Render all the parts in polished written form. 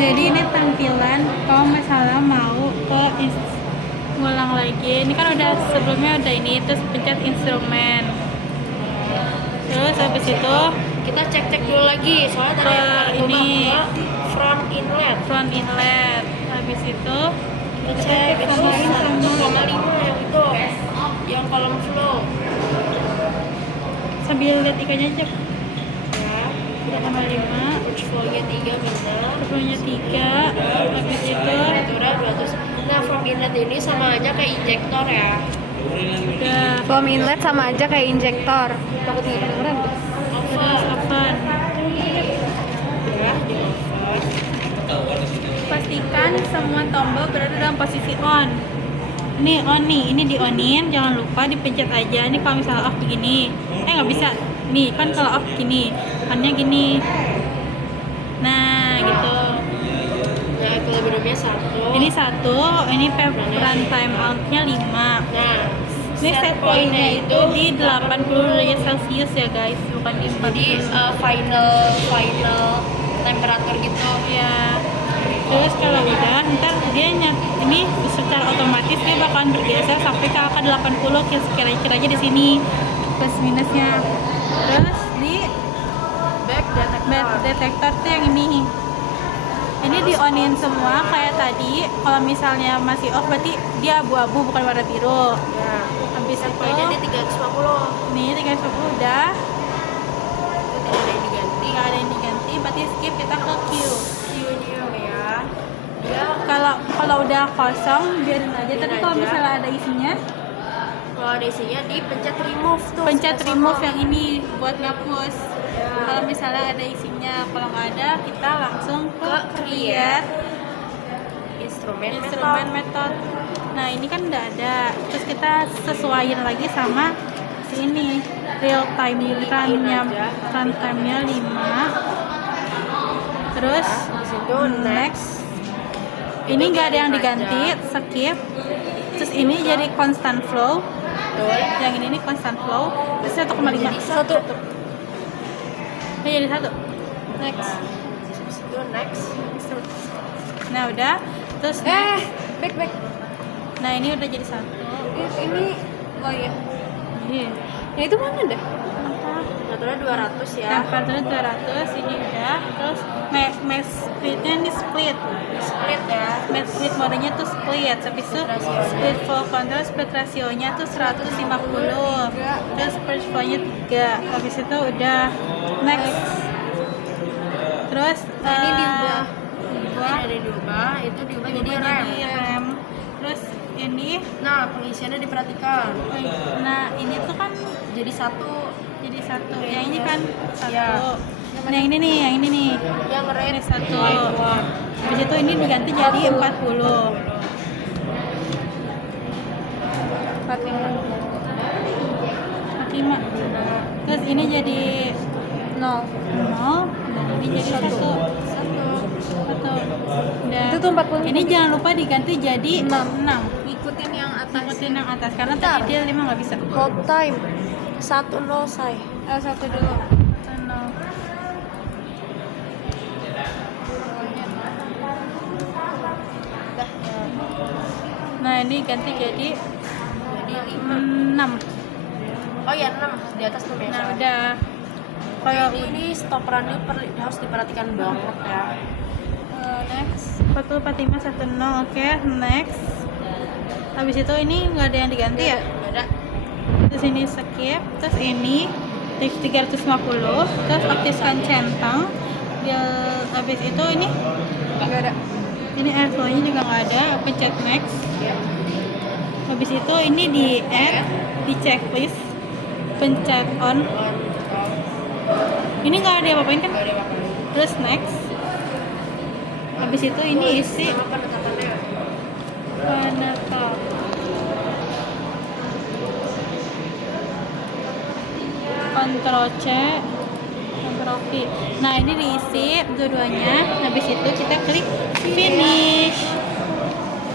Jadi ini tampilan kalau misalnya mau ngulang lagi. Ini kan udah sebelumnya udah ini, terus pencet instrumen. Terus habis itu Kita cek dulu lagi soalnya tadi yang ini front inlet. Habis itu Kita cek itu 1,5 yang itu, yang kolom flow. sambil lihat ikannya aja. Ya, 1,5, push flow-nya 3 benar. perlunya 3. Habis itu Temperatura 200. Nah, from inlet ini sama aja kayak injektor ya. udah Foam inlet sama aja kayak injektor. Takut nggak kedengeran tuh. terus open. Ya, di oven. Pastikan semua tombol berada dalam posisi on. Ini on nih, ini di onin, jangan lupa dipencet aja. Ini kalau misalnya off begini, nggak bisa. Nih kan kalau off gini, onnya gini. Nah gitu. Nah, equilibriumnya 1. Ini 1, ini run time out-nya 5. Nah, Ini set point-nya itu di 80 derajat Celcius ya guys, bukan di 40. jadi final temperatur gitu. Ya. Terus kalau udah, ntar dia ini secara otomatis dia bakalan bergeser sampai ke angka 80 kira-kira aja di sini plus minusnya. Terus di Back detektor tuh yang ini. Ini di onin semua kayak tadi. Kalau misalnya masih off berarti dia abu-abu bukan warna biru. Ya. Habis Set itu point-nya dia 350. nih 310 udah, Itu tidak ada yang diganti. nggak ada yang diganti, berarti skip kita ke Q. New ya. Dia Kalau udah kosong biarin aja. Tapi Biarin kalau aja. misalnya ada isinya, kalau ada isinya dipencet remove tuh. pencet sama-sama. remove yang ini buat ngapus. Ya. Kalau misalnya ada isinya, kalau nggak ada kita langsung ke Ke create instrumen method. Nah ini kan udah ada, terus kita sesuaiin lagi sama si ini real time runnya, run time-nya 5. Terus di situ next. Ini nggak ada yang diganti, skip. Terus ini jadi constant flow. Betul. Yang ini nih constant flow. Terus 1,5. Satu. Ini jadi 1. Next. Habis itu next. Nah udah. Terus Back. nah ini udah jadi 1. Ini oh iya. Iya. Ya itu mana dah? Temperaturnya 200 ya. Temperaturnya 200, ini udah. Terus max splitnya ini split Ya. max split modenya tuh split. Habis itu split flow control, split rasionya tuh 150. Terus purge flow-nya 3. Habis itu udah next. Terus Ini diubah. diubah. Ini ada diubah, itu diubah jadi Diubah rem. jadi rem. Terus ini Nah, pengisiannya diperhatikan. nah ini tuh kan Jadi 1 jadi 1. Yang ini kan 1. Ya. Nah yang ini nih yang red ini 1. white one. Habis itu ini diganti jadi 40. 45. Terus ini jadi 0. Nah ini jadi 1. Udah. Itu tuh 40. Ini jangan lupa diganti jadi 6. Ngikutin yang atas. Ikutin yang atas karena tadi dia 5 nggak bisa. Hold time 10 say. Satu dulu. 0. Nah ini ganti jadi Jadi 6. Oh ya 6 di atas tuh Nah biasa. udah. Kalau Ini stop runnya harus diperhatikan banget ya. next 40 45 10. Oke, next. Habis itu ini nggak ada yang diganti ya. Nggak ada. Terus ini skip. Terus ini 350. Terus aktifkan centang. Habis itu ini Enggak ada. ini airflow-nya juga nggak ada. Pencet next. Ya. Habis itu ini di add di checklist. Pencet on. Ini nggak ada apa-apain kan? Nggak ada apa-apa. Terus next. Habis itu ini isi Sama penetapannya. penetap. Ctrl C, Ctrl V. Nah ini diisi dua-duanya. Habis itu kita klik finish.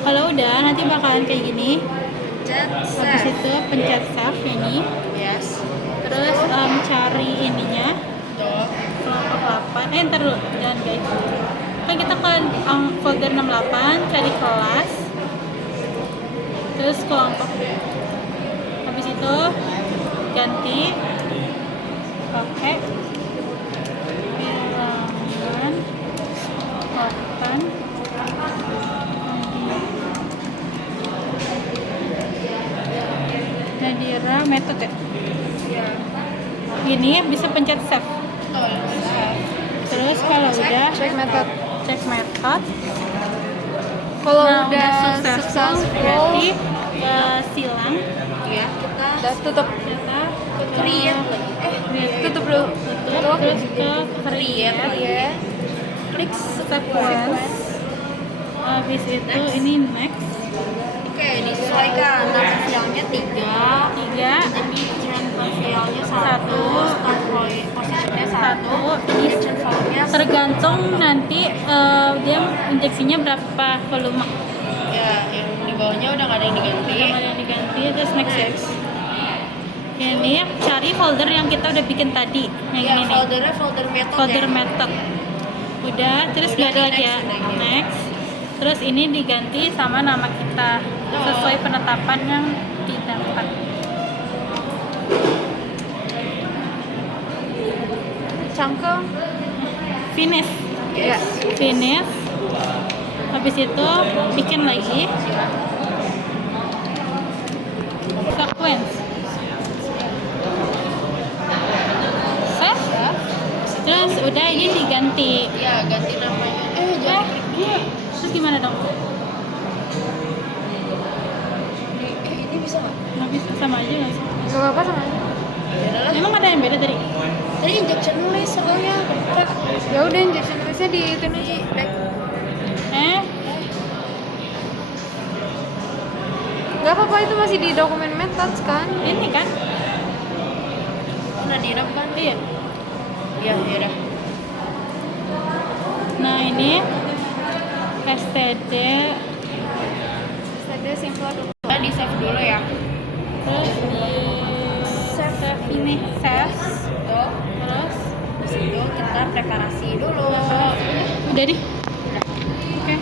Kalau udah nanti bakalan kayak gini. Pencet Habis save. itu pencet save ini. Yes. Terus cari ininya Tuh. kelompok 8. Ntar dulu, jangan guys. kan kita ke folder 68 cari kelas terus kelompok, habis itu ganti oke bilangan open Nadira method ya. Iya. Gini bisa pencet save. Oh, Terus kalau udah Check method. cek method. Kalau Nah, udah successful successful, berarti silang ya kita udah tutup. kita create lagi. Tutup dulu. tutup terus ke Create lagi. Iya. klik sequence. Habis itu ini next Oke, disesuaikan. Nama filenya 3, 3 jadi transfer filenya 1, Satu. start point positionnya 1, Satu. action volume-nya tergantung nanti dia injeksinya berapa volume. ya, yang di bawahnya udah nggak ada yang diganti. Gambar yang diganti terus next ya. Ini cari folder yang kita udah bikin tadi yang Ya, ini nih. foldernya folder method Folder ya. method udah terus Udah, gak ada di lagi ya next, udah gitu. next terus ini diganti sama nama kita sesuai penetapan yang didapat. Cangkem. Finish Ya. finish habis itu bikin lagi sequence save terus udah ini diganti. Ya, ganti namanya. Jangan klik dulu. Terus gimana dong? Ini bisa nggak? Nggak bisa, sama aja nggak sih? Gak apa-apa sama aja. Ya udahlah. Emang ada yang beda tadi? Tadi injection nulis soalnya. Ya udah injection tulisnya di itu aja. Back. Gak apa-apa, itu masih di dokumen methods kan? Ini kan? Nadira kan? Iya. Iya, yaudah. Nah ini STD Ada simple. Kita di save dulu ya. terus di save ini save Tuh, terus di situ kita preparasi dulu. udah deh. Oke.